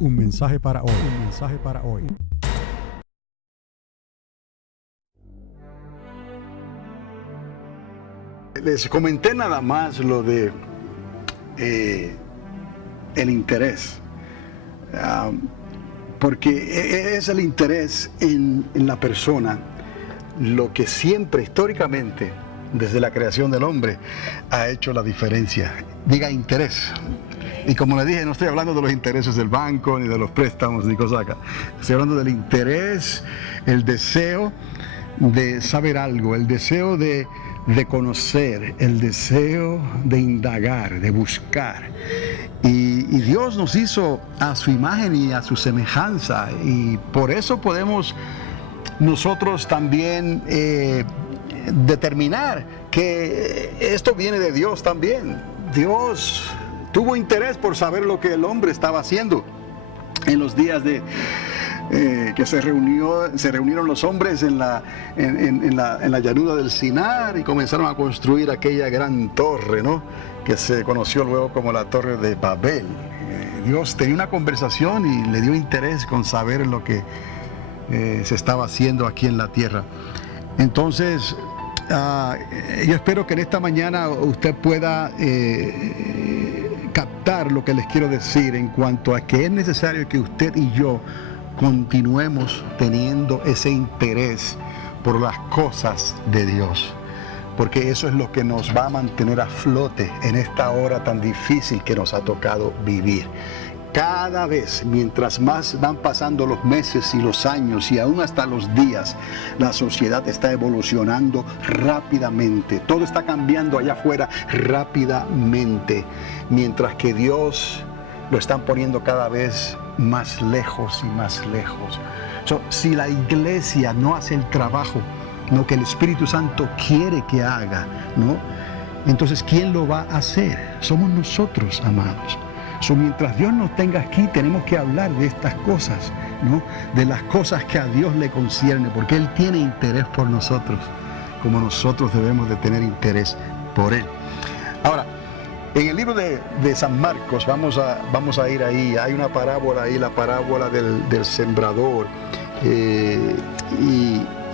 Un mensaje para hoy. Un mensaje para hoy. Les comenté nada más lo de el interés, porque es el interés en la persona lo que siempre históricamente desde la creación del hombre ha hecho la diferencia. Diga interés. Y como le dije, no estoy hablando de los intereses del banco, ni de los préstamos, ni cosas acá. Estoy hablando del interés, el deseo de saber algo, el deseo de conocer, el deseo de indagar, de buscar. Y Dios nos hizo a su imagen y a su semejanza. Y por eso podemos nosotros también determinar que esto viene de Dios también. Dios tuvo interés por saber lo que el hombre estaba haciendo en los días de que se reunieron los hombres en la llanura del Sinar y comenzaron a construir aquella gran torre, ¿no? Que se conoció luego como la Torre de Babel. Dios tenía una conversación y le dio interés con saber lo que se estaba haciendo aquí en la tierra. Entonces, yo espero que en esta mañana usted pueda captar lo que les quiero decir en cuanto a que es necesario que usted y yo continuemos teniendo ese interés por las cosas de Dios, porque eso es lo que nos va a mantener a flote en esta hora tan difícil que nos ha tocado vivir. Cada vez, mientras más van pasando los meses y los años y aún hasta los días, la sociedad está evolucionando rápidamente. Todo está cambiando allá afuera rápidamente, mientras que Dios lo están poniendo cada vez más lejos y más lejos. Si la iglesia no hace el trabajo, lo que el Espíritu Santo quiere que haga, ¿no? Entonces, ¿quién lo va a hacer? Somos nosotros, amados. Mientras Dios nos tenga aquí, tenemos que hablar de estas cosas, ¿no? De las cosas que a Dios le concierne, porque Él tiene interés por nosotros, como nosotros debemos de tener interés por Él. Ahora, en el libro de San Marcos, vamos a ir ahí, hay una parábola ahí, la parábola del sembrador, y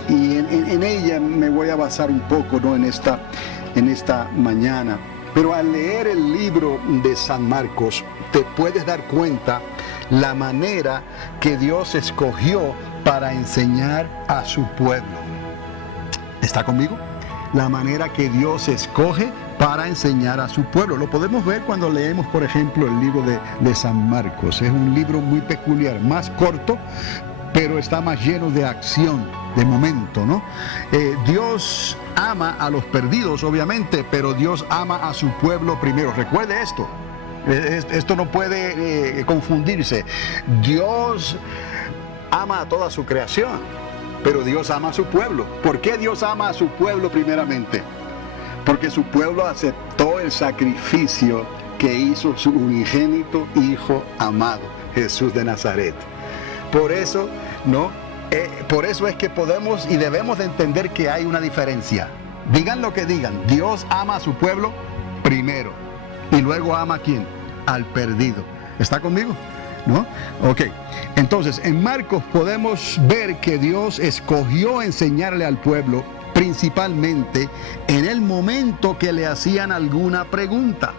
en ella me voy a basar un poco, ¿no? en esta mañana. Pero al leer el libro de San Marcos, te puedes dar cuenta la manera que Dios escogió para enseñar a su pueblo. ¿Está conmigo? La manera que Dios escoge para enseñar a su pueblo. Lo podemos ver cuando leemos, por ejemplo, el libro de San Marcos. Es un libro muy peculiar, más corto, pero está más lleno de acción, de momento, ¿no? Dios ama a los perdidos, obviamente, pero Dios ama a su pueblo primero. Recuerde esto. Esto no puede confundirse. Dios ama a toda su creación, pero Dios ama a su pueblo. ¿Por qué Dios ama a su pueblo primeramente? Porque su pueblo aceptó el sacrificio que hizo su unigénito Hijo amado, Jesús de Nazaret. Por eso, ¿no? Por eso es que podemos y debemos de entender que hay una diferencia. Digan lo que digan, Dios ama a su pueblo primero y luego ama a ¿quién? Al perdido. ¿Está conmigo? ¿No? Ok. Entonces, en Marcos podemos ver que Dios escogió enseñarle al pueblo principalmente en el momento que le hacían alguna pregunta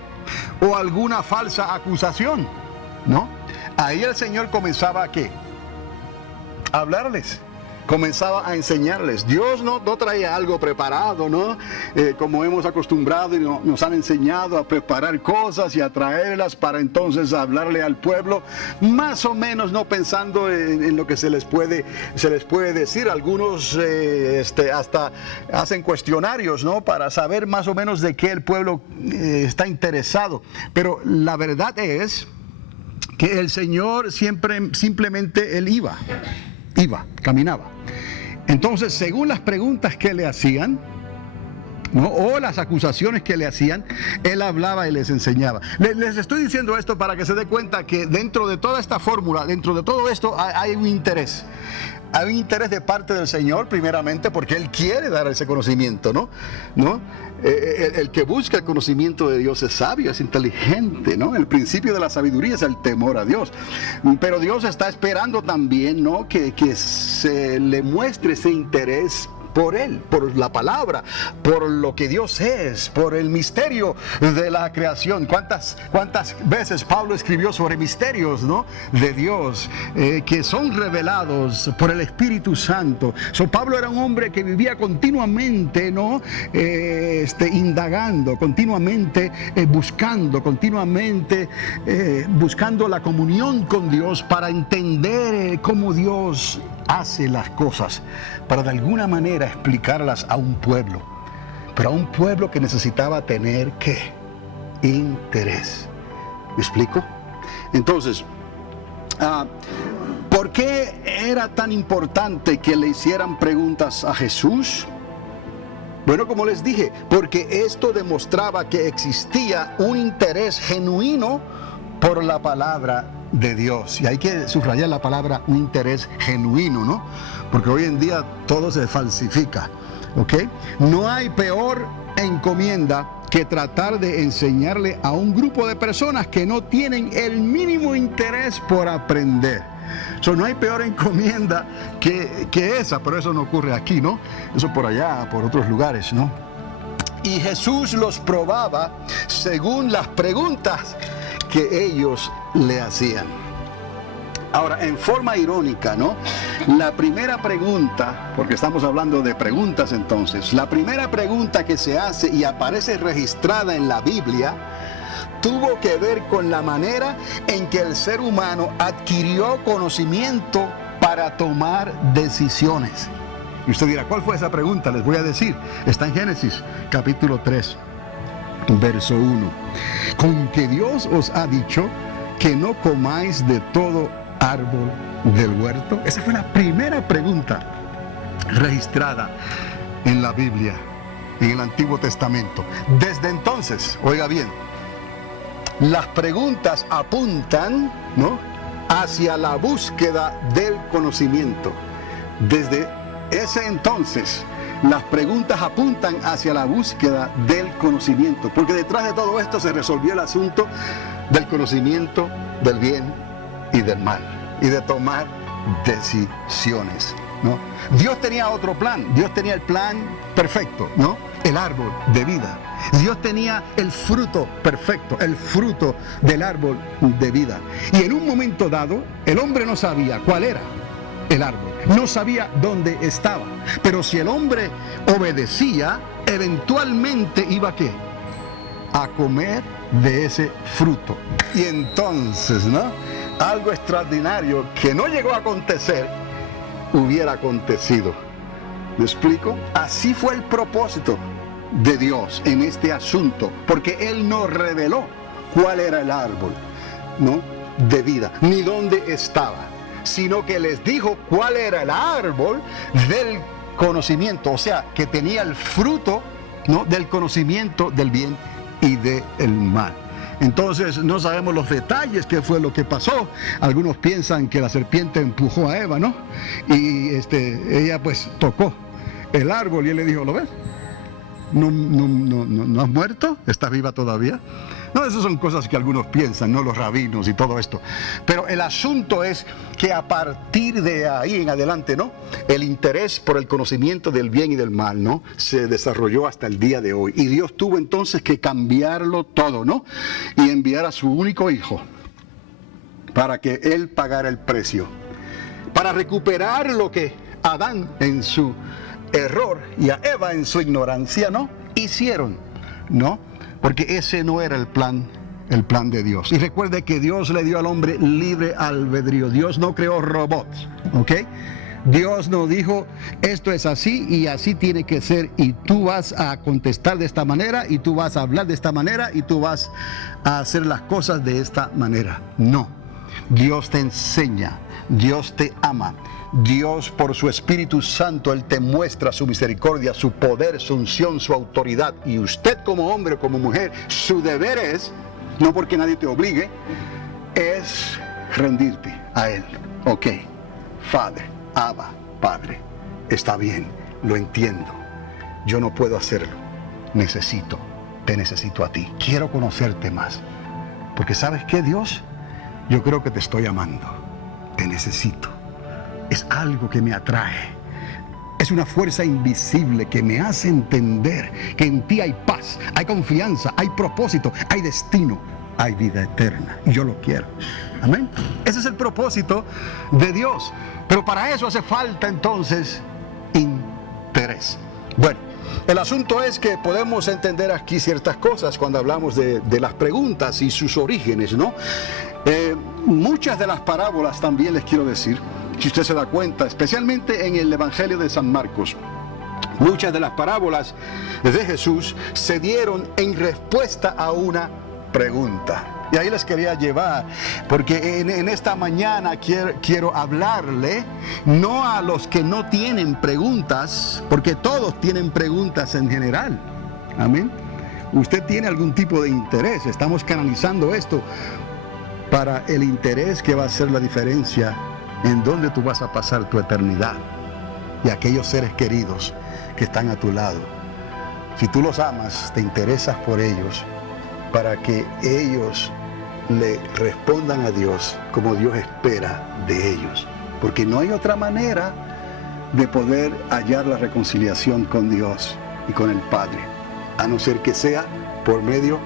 o alguna falsa acusación, ¿no? Ahí el Señor comenzaba ¿a qué? A hablarles, comenzaba a enseñarles. Dios no traía algo preparado, ¿no? Como hemos acostumbrado y nos han enseñado a preparar cosas y a traerlas para entonces hablarle al pueblo, más o menos no pensando en lo que se les puede decir. Algunos hasta hacen cuestionarios, ¿no? Para saber más o menos de qué el pueblo está interesado. Pero la verdad es que el Señor simplemente Él iba, caminaba. Entonces, según las preguntas que le hacían, ¿no? O las acusaciones que le hacían, él hablaba y les enseñaba. Les estoy diciendo esto para que se dé cuenta que dentro de toda esta fórmula, dentro de todo esto hay un interés. Hay un interés de parte del Señor, primeramente, porque Él quiere dar ese conocimiento, ¿no? El que busca el conocimiento de Dios es sabio, es inteligente, ¿no? El principio de la sabiduría es el temor a Dios. Pero Dios está esperando también, ¿no? Que se le muestre ese interés por Él, por la palabra, por lo que Dios es, por el misterio de la creación. ¿Cuántas veces Pablo escribió sobre misterios, ¿no? de Dios que son revelados por el Espíritu Santo? Pablo era un hombre que vivía continuamente, ¿no? Indagando, continuamente buscando, continuamente buscando la comunión con Dios para entender cómo Dios hace las cosas, para de alguna manera explicarlas a un pueblo, pero a un pueblo que necesitaba tener ¿qué? Interés. ¿Me explico? Entonces, ¿por qué era tan importante que le hicieran preguntas a Jesús? Bueno, como les dije, porque esto demostraba que existía un interés genuino por la palabra de Dios. Y hay que subrayar la palabra un interés genuino, ¿no? Porque hoy en día todo se falsifica, ¿ok? No hay peor encomienda que tratar de enseñarle a un grupo de personas que no tienen el mínimo interés por aprender. No hay peor encomienda que esa, pero eso no ocurre aquí, ¿no? Eso por allá, por otros lugares, ¿no? Y Jesús los probaba según las preguntas que ellos le hacían. Ahora, en forma irónica, ¿no? La primera pregunta, porque estamos hablando de preguntas entonces, la primera pregunta que se hace y aparece registrada en la Biblia tuvo que ver con la manera en que el ser humano adquirió conocimiento para tomar decisiones. Y usted dirá, ¿cuál fue esa pregunta? Les voy a decir, está en Génesis capítulo 3. Verso 1. Con que Dios os ha dicho que no comáis de todo árbol del huerto. Esa fue la primera pregunta registrada en la Biblia, en el Antiguo Testamento. Desde entonces, oiga bien, las preguntas apuntan, ¿no? hacia la búsqueda del conocimiento. Desde ese entonces, las preguntas apuntan hacia la búsqueda del conocimiento, porque detrás de todo esto se resolvió el asunto del conocimiento del bien y del mal, y de tomar decisiones, ¿no? Dios tenía otro plan, Dios tenía el plan perfecto, ¿no? El árbol de vida. Dios tenía el fruto perfecto, el fruto del árbol de vida. Y en un momento dado, el hombre no sabía cuál era el árbol, no sabía dónde estaba, pero si el hombre obedecía, eventualmente iba ¿qué? A comer de ese fruto. Y entonces, ¿no? Algo extraordinario que no llegó a acontecer hubiera acontecido. ¿Me explico? Así fue el propósito de Dios en este asunto, porque Él no reveló cuál era el árbol, ¿no? de vida, ni dónde estaba, sino que les dijo cuál era el árbol del conocimiento, o sea, que tenía el fruto, ¿no? del conocimiento del bien y del mal. Entonces no sabemos los detalles, qué fue lo que pasó. Algunos piensan que la serpiente empujó a Eva, ¿no? Y ella pues tocó el árbol y él le dijo, ¿lo ves? ¿No has muerto? ¿Estás viva todavía? No, esas son cosas que algunos piensan, no los rabinos y todo esto. Pero el asunto es que a partir de ahí en adelante, ¿no? El interés por el conocimiento del bien y del mal, ¿no? Se desarrolló hasta el día de hoy. Y Dios tuvo entonces que cambiarlo todo, ¿no? Y enviar a su único hijo para que Él pagara el precio. Para recuperar lo que Adán en su error y a Eva en su ignorancia, ¿no? hicieron, ¿no? Porque ese no era el plan de Dios. Y recuerde que Dios le dio al hombre libre albedrío. Dios no creó robots, ¿ok? Dios no dijo, esto es así y así tiene que ser, y tú vas a contestar de esta manera, y tú vas a hablar de esta manera, y tú vas a hacer las cosas de esta manera. No. Dios te enseña, Dios te ama. Dios, por su Espíritu Santo, Él te muestra su misericordia, su poder, su unción, su autoridad. Y usted como hombre o como mujer, su deber es, no porque nadie te obligue, es rendirte a Él. Ok, Padre, Abba, Padre, está bien, lo entiendo. Yo no puedo hacerlo. Te necesito a ti. Quiero conocerte más. Porque ¿sabes qué, Dios? Yo creo que te estoy amando. Te necesito. Es algo que me atrae. Es una fuerza invisible que me hace entender que en ti hay paz, hay confianza, hay propósito, hay destino, hay vida eterna. Y yo lo quiero. Amén. Ese es el propósito de Dios. Pero para eso hace falta entonces interés. Bueno, el asunto es que podemos entender aquí ciertas cosas cuando hablamos de las preguntas y sus orígenes, ¿no? Muchas de las parábolas también les quiero decir, si usted se da cuenta, especialmente en el Evangelio de San Marcos, muchas de las parábolas de Jesús se dieron en respuesta a una pregunta. Y ahí les quería llevar, porque en esta mañana quiero hablarle no a los que no tienen preguntas, porque todos tienen preguntas en general. Amén. Usted tiene algún tipo de interés. Estamos canalizando esto para el interés que va a hacer la diferencia en dónde tú vas a pasar tu eternidad y aquellos seres queridos que están a tu lado. Si tú los amas, te interesas por ellos para que ellos le respondan a Dios como Dios espera de ellos. Porque no hay otra manera de poder hallar la reconciliación con Dios y con el Padre, a no ser que sea por medio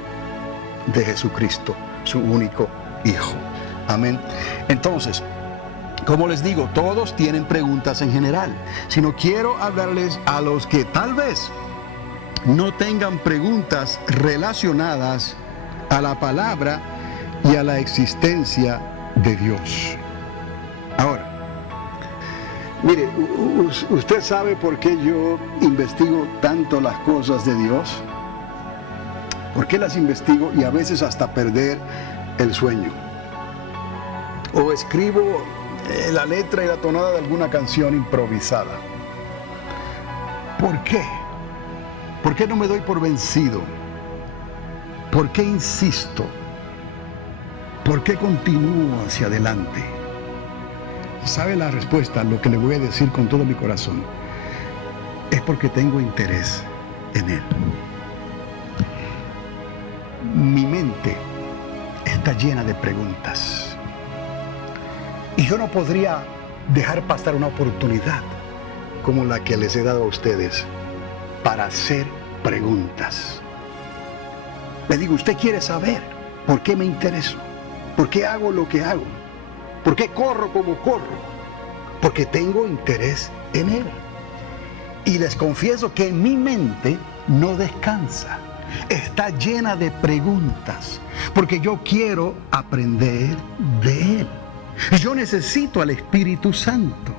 de Jesucristo, su único Hijo. Amén. Entonces, como les digo, todos tienen preguntas en general, sino quiero hablarles a los que tal vez no tengan preguntas relacionadas a la palabra y a la existencia de Dios. Ahora, mire, usted sabe por qué yo investigo tanto las cosas de Dios. ¿Por qué las investigo y a veces hasta perder el sueño? O escribo la letra y la tonada de alguna canción improvisada. ¿Por qué? ¿Por qué no me doy por vencido? ¿Por qué insisto? ¿Por qué continúo hacia adelante? ¿Sabe la respuesta? Lo que le voy a decir con todo mi corazón es porque tengo interés en Él. Mi mente está llena de preguntas y yo no podría dejar pasar una oportunidad como la que les he dado a ustedes para hacer preguntas. Le digo, usted quiere saber por qué me intereso, por qué hago lo que hago, por qué corro como corro, porque tengo interés en Él. Y les confieso que mi mente no descansa, está llena de preguntas, porque yo quiero aprender de Él. Yo necesito al Espíritu Santo.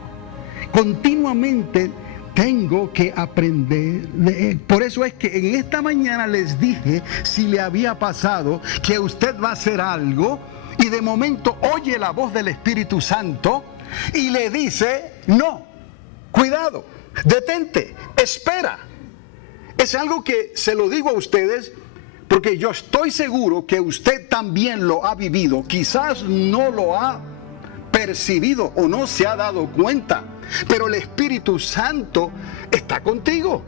Continuamente tengo que aprender de Él. Por eso es que en esta mañana les dije, si le había pasado, que usted va a hacer algo y de momento oye la voz del Espíritu Santo y le dice, no, cuidado, detente, espera. Es algo que se lo digo a ustedes porque yo estoy seguro que usted también lo ha vivido. Quizás no lo ha percibido o no se ha dado cuenta, pero el Espíritu Santo está contigo.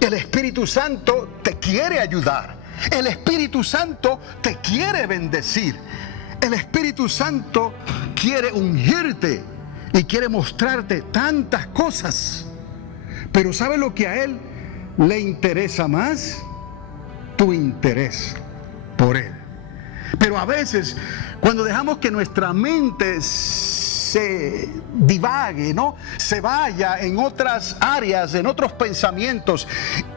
El Espíritu Santo te quiere ayudar. El Espíritu Santo te quiere bendecir. El Espíritu Santo quiere ungirte y quiere mostrarte tantas cosas. Pero ¿sabe lo que a Él le interesa más? Tu interés por Él. Pero a veces, cuando dejamos que nuestra mente se divague, ¿no? Se vaya en otras áreas, en otros pensamientos,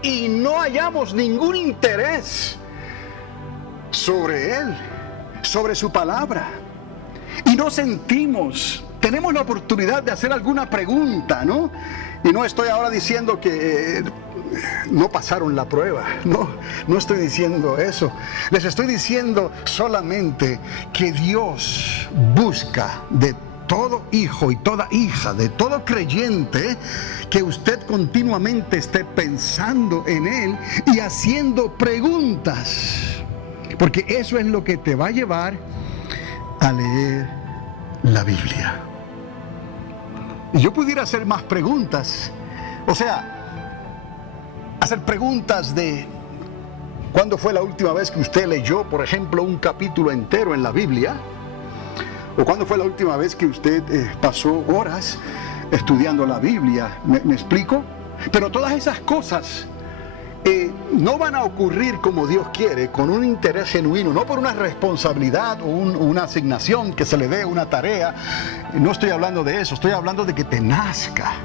y no hallamos ningún interés sobre Él, sobre su palabra, y no sentimos, tenemos la oportunidad de hacer alguna pregunta, ¿no? Y no estoy ahora diciendo que no pasaron la prueba, no estoy diciendo eso. Les estoy diciendo solamente que Dios busca de todo hijo y toda hija, de todo creyente, que usted continuamente esté pensando en Él y haciendo preguntas, porque eso es lo que te va a llevar a leer la Biblia. Y yo pudiera hacer más preguntas, o sea, hacer preguntas de ¿cuándo fue la última vez que usted leyó, por ejemplo, un capítulo entero en la Biblia? ¿O cuándo fue la última vez que usted pasó horas estudiando la Biblia? ¿Me explico? Pero todas esas cosas no van a ocurrir como Dios quiere, con un interés genuino, no por una responsabilidad o una asignación que se le dé, una tarea. No estoy hablando de eso, estoy hablando de que te nazca.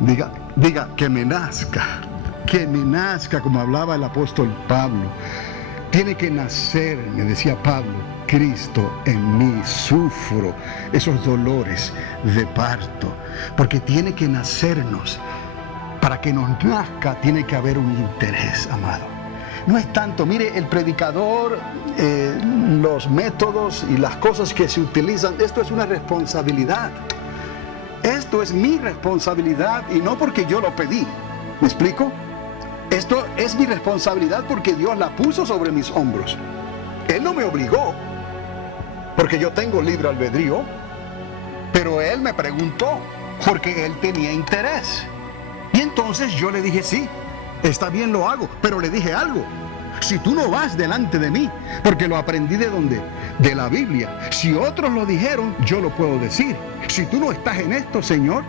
Diga, que me nazca, como hablaba el apóstol Pablo. Tiene que nacer, me decía Pablo, Cristo en mí, sufro esos dolores de parto, porque tiene que nacernos. Para que nos nazca tiene que haber un interés, amado. No es tanto, mire, el predicador, los métodos y las cosas que se utilizan, esto es una responsabilidad. Esto es mi responsabilidad y no porque yo lo pedí. ¿Me explico? Esto es mi responsabilidad porque Dios la puso sobre mis hombros. Él no me obligó, porque yo tengo libre albedrío, pero Él me preguntó porque Él tenía interés. Y entonces yo le dije, sí, está bien, lo hago, pero le dije algo. Si tú no vas delante de mí, porque lo aprendí ¿de dónde? De la Biblia. Si otros lo dijeron, yo lo puedo decir. Si tú no estás en esto, Señor,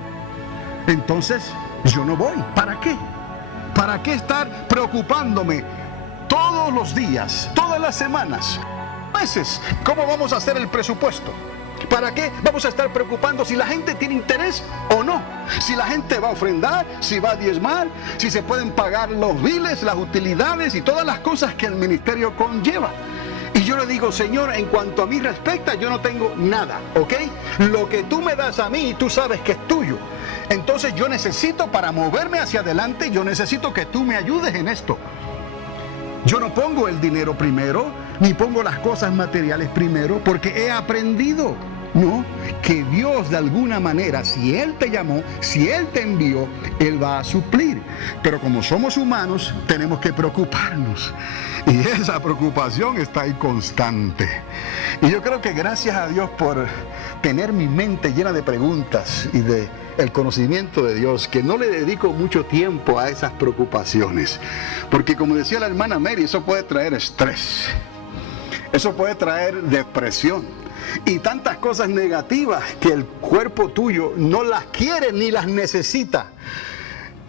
entonces yo no voy. ¿Para qué? ¿Para qué estar preocupándome todos los días, todas las semanas, meses? ¿Cómo vamos a hacer el presupuesto? ¿Para qué vamos a estar preocupando si la gente tiene interés o no? Si la gente va a ofrendar, si va a diezmar, si se pueden pagar los biles, las utilidades y todas las cosas que el ministerio conlleva. Y yo le digo, Señor, en cuanto a mí respecta, yo no tengo nada, ¿ok? Lo que tú me das a mí, tú sabes que es tuyo. Entonces yo necesito, para moverme hacia adelante, yo necesito que tú me ayudes en esto. Yo no pongo el dinero primero, ni pongo las cosas materiales primero, porque he aprendido, ¿no?, que Dios de alguna manera, si Él te llamó, si Él te envió, Él va a suplir. Pero como somos humanos, tenemos que preocuparnos. Y esa preocupación está ahí constante. Y yo creo que gracias a Dios por tener mi mente llena de preguntas y de el conocimiento de Dios, que no le dedico mucho tiempo a esas preocupaciones. Porque como decía la hermana Mary, eso puede traer estrés. Eso puede traer depresión y tantas cosas negativas que el cuerpo tuyo no las quiere ni las necesita.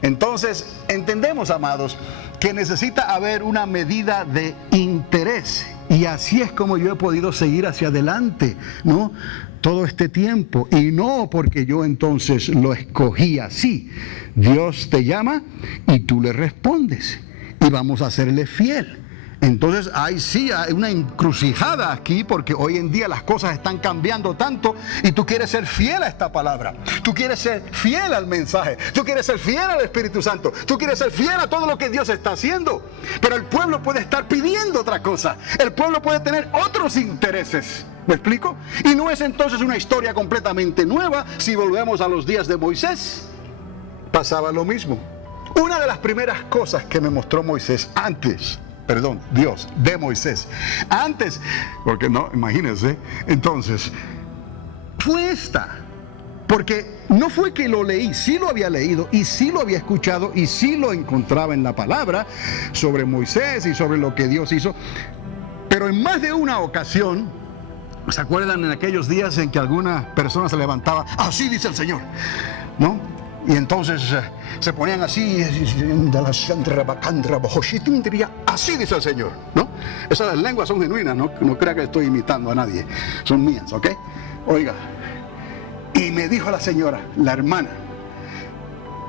Entonces, entendemos, amados, que necesita haber una medida de interés. Y así es como yo he podido seguir hacia adelante, ¿no?, todo este tiempo. Y no porque yo entonces lo escogí así. Dios te llama y tú le respondes. Y vamos a serle fiel. Entonces hay una encrucijada aquí, porque hoy en día las cosas están cambiando tanto y tú quieres ser fiel a esta palabra, tú quieres ser fiel al mensaje, tú quieres ser fiel al Espíritu Santo, tú quieres ser fiel a todo lo que Dios está haciendo. Pero el pueblo puede estar pidiendo otra cosa, el pueblo puede tener otros intereses. ¿Me explico? Y no es entonces una historia completamente nueva. Si volvemos a los días de Moisés, pasaba lo mismo. Una de las primeras cosas que me mostró Dios de Moisés, antes, porque no, imagínense, entonces, fue esta, porque no fue que lo leí, sí lo había leído y sí lo había escuchado y sí lo encontraba en la palabra sobre Moisés y sobre lo que Dios hizo, pero en más de una ocasión, ¿se acuerdan en aquellos días en que alguna persona se levantaba, así dice el Señor, ¿no? Y entonces se ponían así, así dice el Señor, ¿no? Esas lenguas son genuinas, no crea que estoy imitando a nadie, son mías, ¿ok? Oiga, y me dijo la señora, la hermana,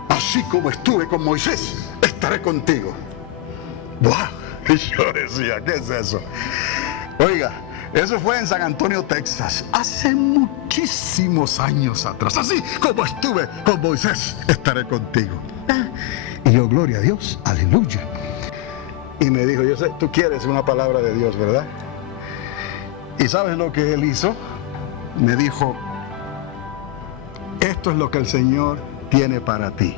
así como estuve con Moisés, estaré contigo. ¡Buah! Y yo decía, ¿qué es eso? Oiga, Eso fue en San Antonio, Texas, hace muchísimos años atrás. Así como estuve con Moisés, estaré contigo. Y yo, gloria a Dios, aleluya. Y me dijo, yo sé, tú quieres una palabra de Dios, ¿verdad? ¿Y sabes lo que él hizo? Me dijo, esto es lo que el Señor tiene para ti.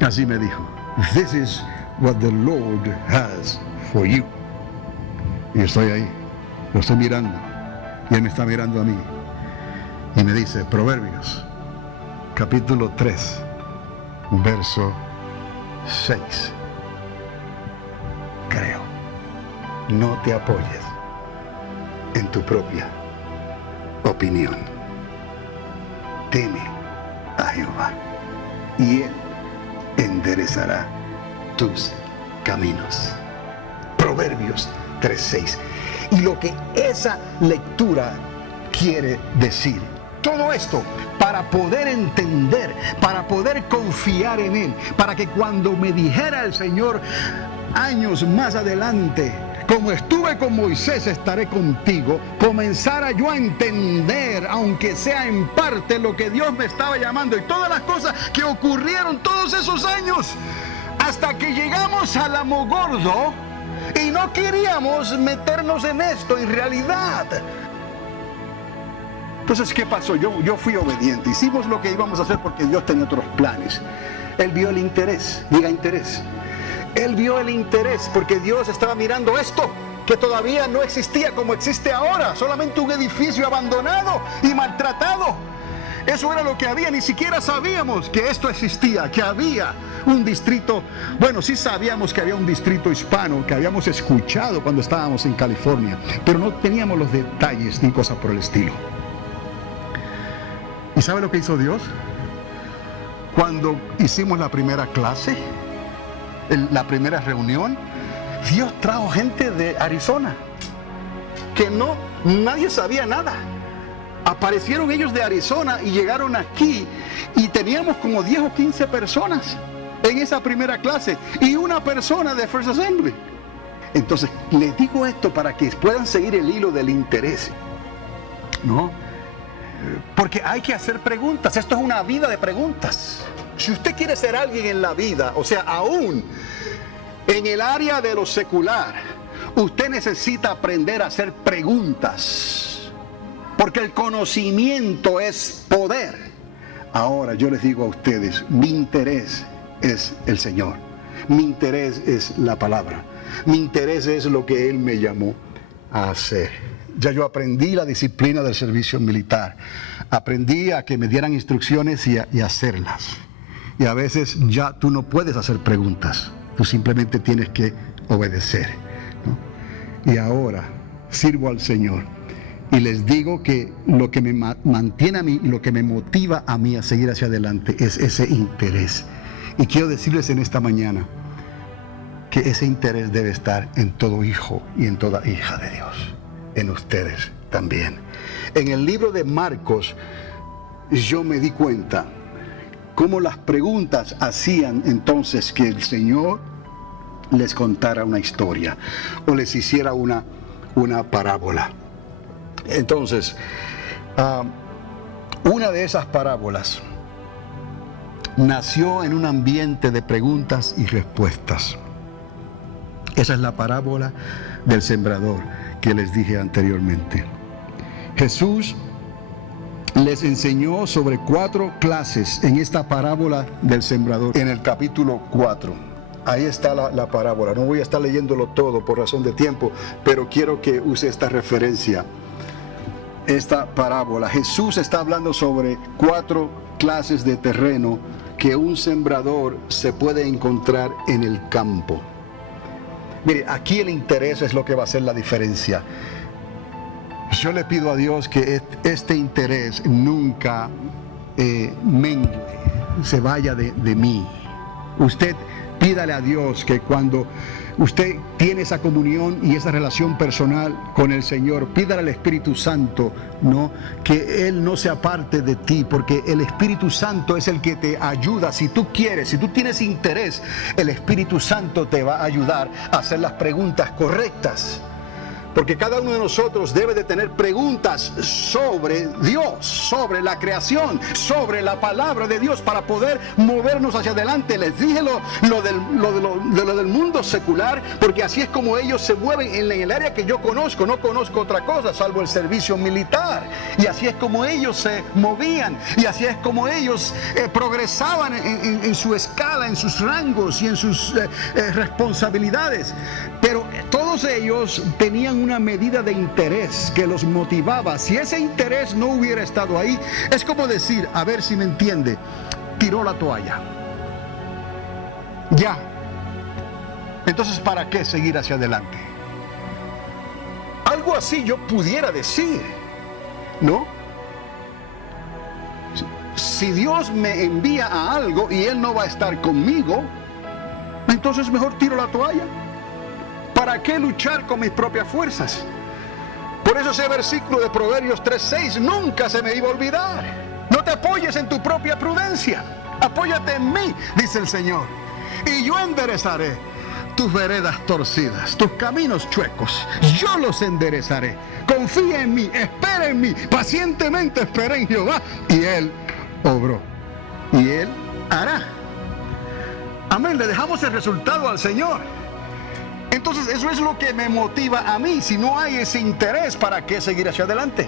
Así me dijo, this is what the Lord has for you. Y estoy ahí, lo estoy mirando, y él me está mirando a mí. Y me dice, Proverbios, capítulo 3, verso 6. Creo, no te apoyes en tu propia opinión. Teme a Jehová y Él enderezará tus caminos. Proverbios 3:6. Y lo que esa lectura quiere decir, todo esto para poder entender, para poder confiar en Él, para que cuando me dijera el Señor años más adelante, como estuve con Moisés, estaré contigo, comenzara yo a entender, aunque sea en parte, lo que Dios me estaba llamando y todas las cosas que ocurrieron todos esos años, hasta que llegamos al Alamogordo y no queríamos meternos en esto en realidad. Entonces, ¿qué pasó? Yo fui obediente, hicimos lo que íbamos a hacer porque Dios tenía otros planes. Él vio el interés, diga interés. Él vio el interés porque Dios estaba mirando esto que todavía no existía como existe ahora, solamente un edificio abandonado y maltratado. Eso era lo que había, ni siquiera sabíamos que esto existía, que había un distrito. Bueno, sí sabíamos que había un distrito hispano, que habíamos escuchado cuando estábamos en California, pero no teníamos los detalles ni cosas por el estilo. ¿Y sabe lo que hizo Dios? Cuando hicimos la primera clase, la primera reunión, Dios trajo gente de Arizona que nadie sabía nada. Aparecieron ellos de Arizona y llegaron aquí y teníamos como 10 o 15 personas en esa primera clase y una persona de First Assembly. Entonces les digo esto para que puedan seguir el hilo del interés, ¿no? Porque hay que hacer preguntas. Esto es una vida de preguntas. Si usted quiere ser alguien en la vida, o sea, aún en el área de lo secular, usted necesita aprender a hacer preguntas, porque el conocimiento es poder. Ahora yo les digo a ustedes, mi interés es el Señor, mi interés es la palabra, mi interés es lo que Él me llamó a hacer. Ya yo aprendí la disciplina del servicio militar, aprendí a que me dieran instrucciones y hacerlas. Y a veces ya tú no puedes hacer preguntas, tú simplemente tienes que obedecer, ¿no? Y ahora sirvo al Señor y les digo que lo que me mantiene a mí, lo que me motiva a mí a seguir hacia adelante es ese interés. Y quiero decirles en esta mañana que ese interés debe estar en todo hijo y en toda hija de Dios, en ustedes también. En el libro de Marcos yo me di cuenta cómo las preguntas hacían entonces que el Señor les contara una historia o les hiciera una parábola. Entonces, una de esas parábolas nació en un ambiente de preguntas y respuestas. Esa es la parábola del sembrador que les dije anteriormente. Jesús les enseñó sobre 4 clases en esta parábola del sembrador, en el capítulo 4. Ahí está la parábola. No voy a estar leyéndolo todo por razón de tiempo, pero quiero que use esta referencia, esta parábola. Jesús está hablando sobre 4 clases de terreno que un sembrador se puede encontrar en el campo. Mire, aquí el interés es lo que va a hacer la diferencia. Yo le pido a Dios que este interés nunca mengue, se vaya de mí. Usted pídale a Dios que cuando usted tiene esa comunión y esa relación personal con el Señor, pídale al Espíritu Santo, ¿no?, que Él no se aparte de ti, porque el Espíritu Santo es el que te ayuda. Si tú quieres, si tú tienes interés, el Espíritu Santo te va a ayudar a hacer las preguntas correctas Porque cada uno de nosotros debe de tener preguntas sobre Dios, sobre la creación, sobre la palabra de Dios para poder movernos hacia adelante. Les dije lo del mundo secular, porque así es como ellos se mueven en el área que yo conozco. No conozco otra cosa salvo el servicio militar. Y así es como ellos se movían. Y así es como ellos progresaban en su escala, en sus rangos y en sus responsabilidades. Pero todos ellos tenían una medida de interés que los motivaba. Si ese interés no hubiera estado ahí, es como decir, a ver si me entiende, tiró la toalla. Ya. Entonces, ¿para qué seguir hacia adelante? Algo así yo pudiera decir, ¿no? Si Dios me envía a algo y Él no va a estar conmigo, entonces mejor tiro la toalla. ¿Para qué luchar con mis propias fuerzas? Por eso ese versículo de Proverbios 3:6 nunca se me iba a olvidar. No te apoyes en tu propia prudencia, apóyate en mí, dice el Señor, y yo enderezaré tus veredas torcidas, tus caminos chuecos, yo los enderezaré. Confía en mí, espera en mí, pacientemente espera en Jehová, y Él obró, y Él hará. Amén, le dejamos el resultado al Señor. Entonces eso es lo que me motiva a mí. Si no hay ese interés, ¿para qué seguir hacia adelante?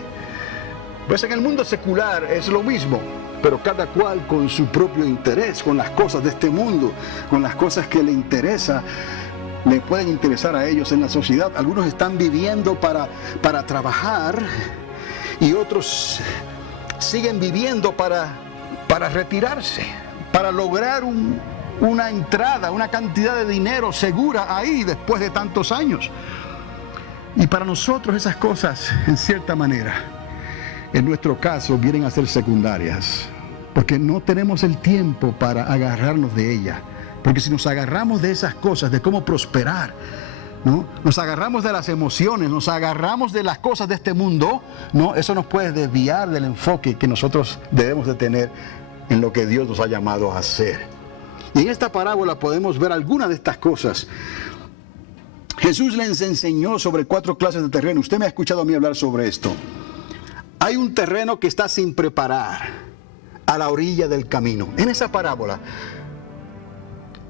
Pues en el mundo secular es lo mismo, pero cada cual con su propio interés, con las cosas de este mundo, con las cosas que le interesa, le pueden interesar a ellos en la sociedad. Algunos están viviendo para trabajar y otros siguen viviendo para retirarse, para lograr una entrada, una cantidad de dinero segura ahí después de tantos años. Y para nosotros esas cosas, en cierta manera, en nuestro caso, vienen a ser secundarias, porque no tenemos el tiempo para agarrarnos de ellas. Porque si nos agarramos de esas cosas, de cómo prosperar, ¿no? Nos agarramos de las emociones, nos agarramos de las cosas de este mundo, ¿no? Eso nos puede desviar del enfoque que nosotros debemos de tener en lo que Dios nos ha llamado a hacer. Y en esta parábola podemos ver algunas de estas cosas. Jesús les enseñó sobre 4 clases de terreno. Usted me ha escuchado a mí hablar sobre esto. Hay un terreno que está sin preparar, a la orilla del camino. En esa parábola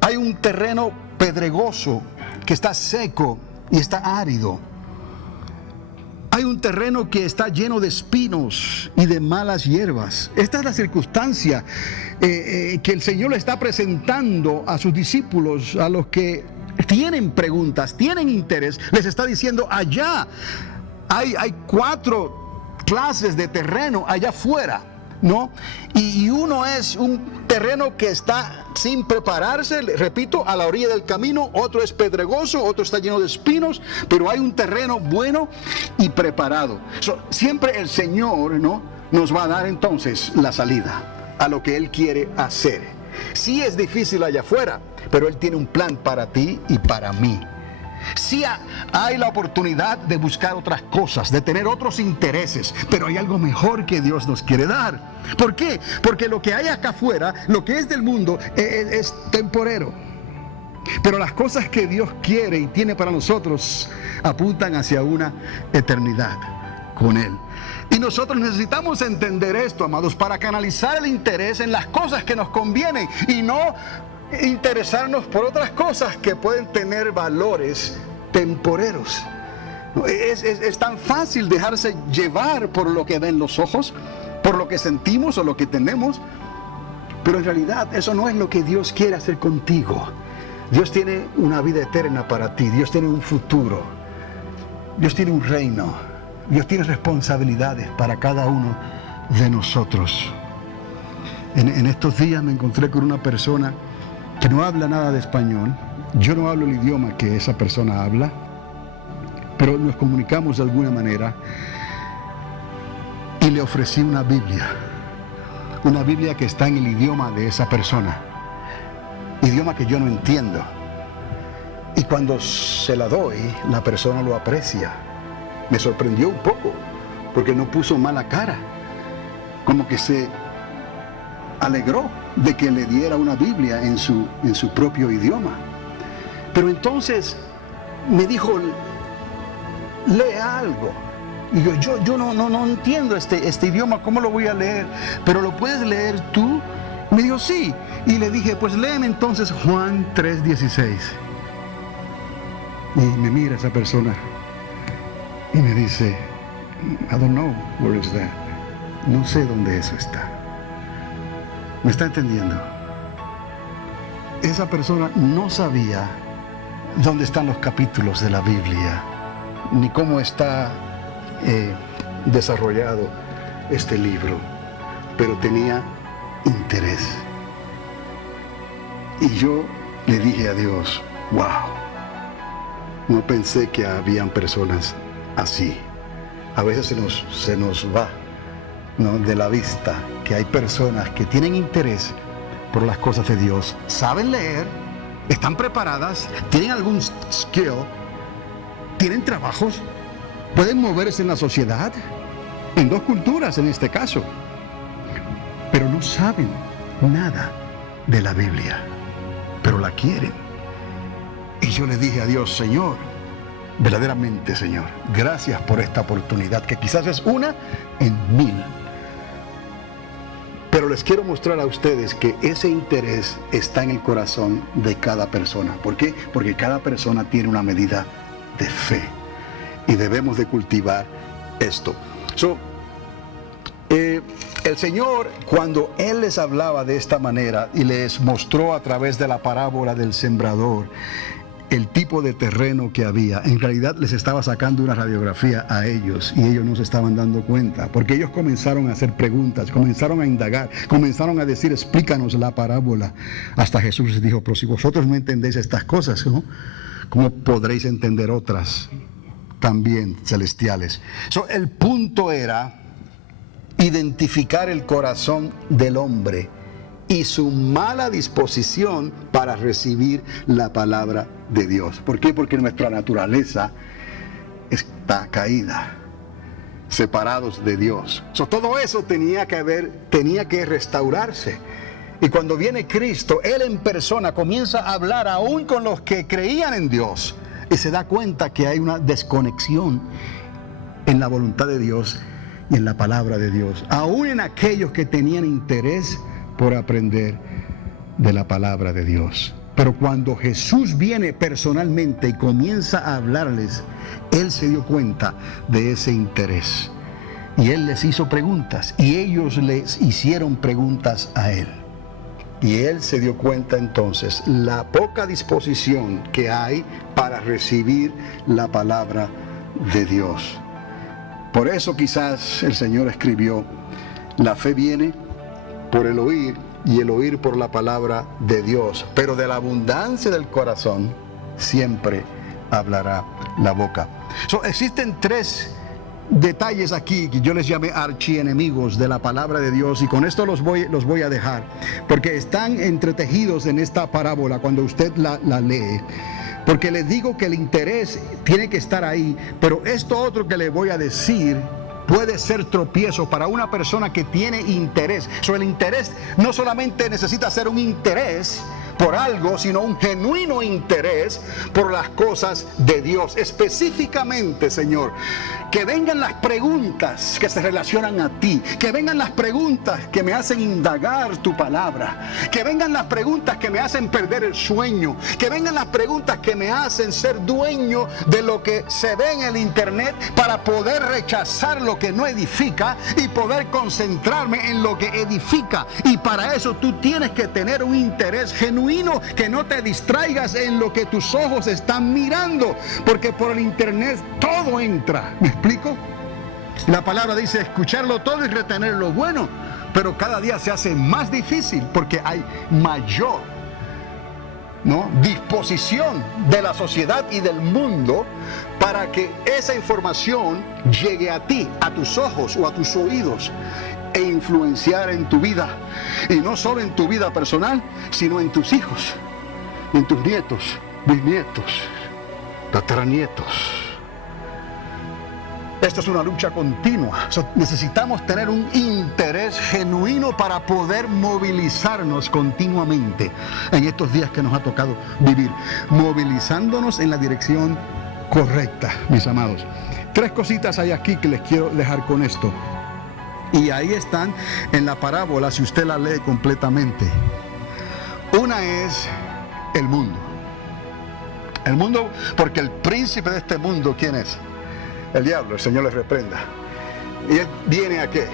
hay un terreno pedregoso que está seco y está árido. Hay un terreno que está lleno de espinos y de malas hierbas. Esta es la circunstancia que el Señor le está presentando a sus discípulos, a los que tienen preguntas, tienen interés. Les está diciendo, allá hay 4 clases de terreno allá afuera, ¿no? Y uno es un terreno que está sin prepararse, repito, a la orilla del camino. Otro es pedregoso, otro está lleno de espinos, pero hay un terreno bueno y preparado. Siempre el Señor, ¿no?, nos va a dar entonces la salida a lo que Él quiere hacer. Sí es difícil allá afuera, pero Él tiene un plan para ti y para mí. Sí hay la oportunidad de buscar otras cosas, de tener otros intereses, pero hay algo mejor que Dios nos quiere dar. ¿Por qué? Porque lo que hay acá afuera, lo que es del mundo, es temporero. Pero las cosas que Dios quiere y tiene para nosotros apuntan hacia una eternidad con Él. Y nosotros necesitamos entender esto, amados, para canalizar el interés en las cosas que nos convienen y no interesarnos por otras cosas que pueden tener valores temporeros. Es tan fácil dejarse llevar por lo que ven los ojos, por lo que sentimos o lo que tenemos, pero en realidad eso no es lo que Dios quiere hacer contigo. Dios tiene una vida eterna para ti, Dios tiene un futuro, Dios tiene un reino, Dios tiene responsabilidades para cada uno de nosotros. En estos días me encontré con una persona que no habla nada de español. Yo no hablo el idioma que esa persona habla, pero nos comunicamos de alguna manera, y le ofrecí una Biblia que está en el idioma de esa persona, idioma que yo no entiendo. Y cuando se la doy, la persona lo aprecia. Me sorprendió un poco, porque no puso mala cara, como que se alegró de que le diera una Biblia en su propio idioma. Pero entonces me dijo, lee algo. Y yo no entiendo este idioma, ¿cómo lo voy a leer? Pero ¿lo puedes leer tú? Me dijo, sí. Y le dije, pues léeme entonces Juan 3:16. Y me mira esa persona y me dice, I don't know where is that. No sé dónde eso está. ¿Me está entendiendo? Esa persona no sabía dónde están los capítulos de la Biblia, ni cómo está desarrollado este libro, pero tenía interés. Y yo le dije a Dios, wow, no pensé que habían personas así. A veces se nos va, ¿no?, de la vista que hay personas que tienen interés por las cosas de Dios, saben leer, están preparadas, tienen algún skill, tienen trabajos, pueden moverse en la sociedad, en dos culturas en este caso, pero no saben nada de la Biblia, pero la quieren. Y yo le dije a Dios, Señor, verdaderamente, Señor, gracias por esta oportunidad, que quizás es una en 1000. Pero les quiero mostrar a ustedes que ese interés está en el corazón de cada persona. ¿Por qué? Porque cada persona tiene una medida de fe. Y debemos de cultivar esto. El Señor, cuando Él les hablaba de esta manera y les mostró a través de la parábola del sembrador el tipo de terreno que había, en realidad les estaba sacando una radiografía a ellos y ellos no se estaban dando cuenta, porque ellos comenzaron a hacer preguntas, comenzaron a indagar, comenzaron a decir, explícanos la parábola. Hasta Jesús les dijo, pero si vosotros no entendéis estas cosas, ¿no?, ¿cómo podréis entender otras también celestiales? El punto era identificar el corazón del hombre y su mala disposición para recibir la palabra de Dios. ¿Por qué? Porque nuestra naturaleza está caída, separados de Dios. Todo eso tenía que restaurarse. Y cuando viene Cristo, Él en persona comienza a hablar aún con los que creían en Dios y se da cuenta que hay una desconexión en la voluntad de Dios y en la palabra de Dios, aún en aquellos que tenían interés por aprender de la palabra de Dios. Pero cuando Jesús viene personalmente y comienza a hablarles, Él se dio cuenta de ese interés. Y Él les hizo preguntas y ellos les hicieron preguntas a Él. Y Él se dio cuenta entonces la poca disposición que hay para recibir la palabra de Dios. Por eso quizás el Señor escribió, la fe viene por el oír y el oír por la palabra de Dios, pero de la abundancia del corazón siempre hablará la boca. Existen 3 detalles aquí que yo les llamé archienemigos de la palabra de Dios, y con esto los voy a dejar, porque están entretejidos en esta parábola cuando usted la lee. Porque les digo que el interés tiene que estar ahí, pero esto otro que les voy a decir puede ser tropiezo para una persona que tiene interés. El interés no solamente necesita ser un interés por algo, sino un genuino interés por las cosas de Dios. Específicamente, Señor, que vengan las preguntas que se relacionan a ti, que vengan las preguntas que me hacen indagar tu palabra, que vengan las preguntas que me hacen perder el sueño, que vengan las preguntas que me hacen ser dueño de lo que se ve en el internet para poder rechazar lo que no edifica y poder concentrarme en lo que edifica. Y para eso tú tienes que tener un interés genuino, que no te distraigas en lo que tus ojos están mirando, porque por el internet todo entra. ¿Me explico? La palabra dice escucharlo todo y retener lo bueno, pero cada día se hace más difícil porque hay mayor disposición de la sociedad y del mundo para que esa información llegue a ti, a tus ojos o a tus oídos, e influenciar en tu vida, y no solo en tu vida personal, sino en tus hijos, en tus nietos, bisnietos, tataranietos. Esta es una lucha continua. Necesitamos tener un interés genuino para poder movilizarnos continuamente en estos días que nos ha tocado vivir, movilizándonos en la dirección correcta, mis amados. 3 cositas hay aquí que les quiero dejar con esto. Y ahí están en la parábola si usted la lee completamente. Una es el mundo. El mundo, porque el príncipe de este mundo, ¿quién es? El diablo, el Señor les reprenda. Y él viene ¿a qué?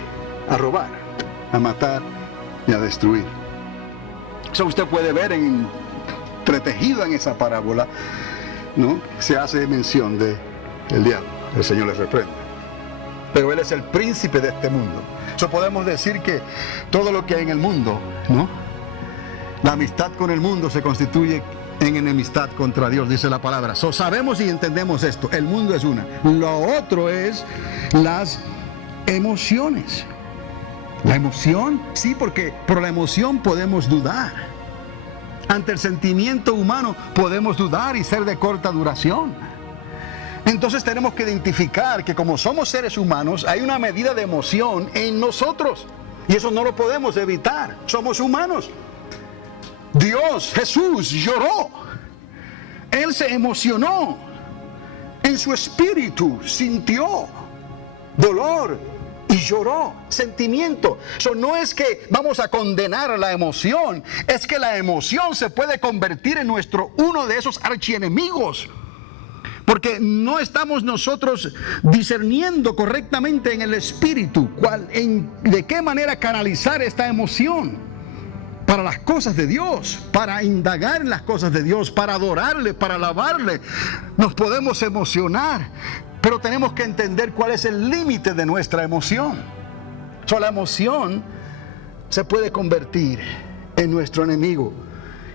A robar, a matar y a destruir. Eso usted puede ver entretejido en esa parábola, ¿no? Se hace mención de el diablo, el Señor les reprenda. Pero él es el príncipe de este mundo. Eso podemos decir que todo lo que hay en el mundo, ¿no? La amistad con el mundo se constituye en enemistad contra Dios, dice la palabra. Sabemos y entendemos esto. El mundo es una. Lo otro es las emociones. La emoción, sí, porque por la emoción podemos dudar. Ante el sentimiento humano podemos dudar y ser de corta duración. Entonces tenemos que identificar que como somos seres humanos, hay una medida de emoción en nosotros. Y eso no lo podemos evitar. Somos humanos. Dios, Jesús, lloró. Él se emocionó. En su espíritu sintió dolor y lloró, sentimiento. Eso no es que vamos a condenar la emoción, es que la emoción se puede convertir en uno de esos archienemigos. Porque no estamos nosotros discerniendo correctamente en el espíritu de qué manera canalizar esta emoción para las cosas de Dios, para indagar en las cosas de Dios, para adorarle, para alabarle. Nos podemos emocionar, pero tenemos que entender cuál es el límite de nuestra emoción. La emoción se puede convertir en nuestro enemigo.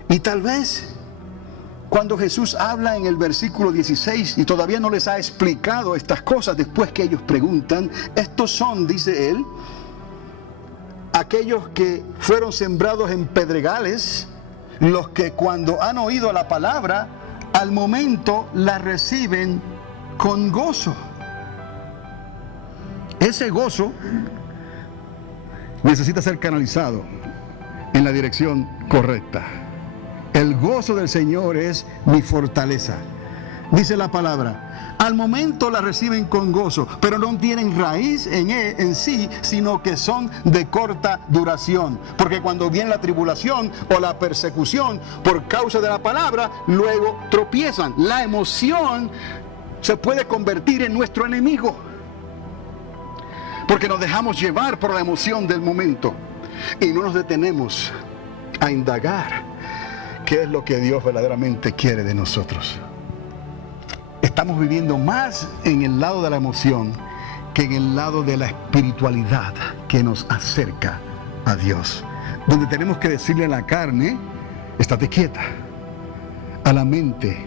Y tal vez cuando Jesús habla en el versículo 16 y todavía no les ha explicado estas cosas, después que ellos preguntan, estos son, dice él, aquellos que fueron sembrados en pedregales, los que cuando han oído la palabra, al momento la reciben con gozo. Ese gozo necesita ser canalizado en la dirección correcta. El gozo del Señor es mi fortaleza. Dice la palabra, al momento la reciben con gozo, pero no tienen raíz en sí, sino que son de corta duración. Porque cuando viene la tribulación o la persecución por causa de la palabra, luego tropiezan. La emoción se puede convertir en nuestro enemigo, porque nos dejamos llevar por la emoción del momento y no nos detenemos a indagar qué es lo que Dios verdaderamente quiere de nosotros. Estamos viviendo más en el lado de la emoción que en el lado de la espiritualidad que nos acerca a Dios, donde tenemos que decirle a la carne, estate quieta. A la mente,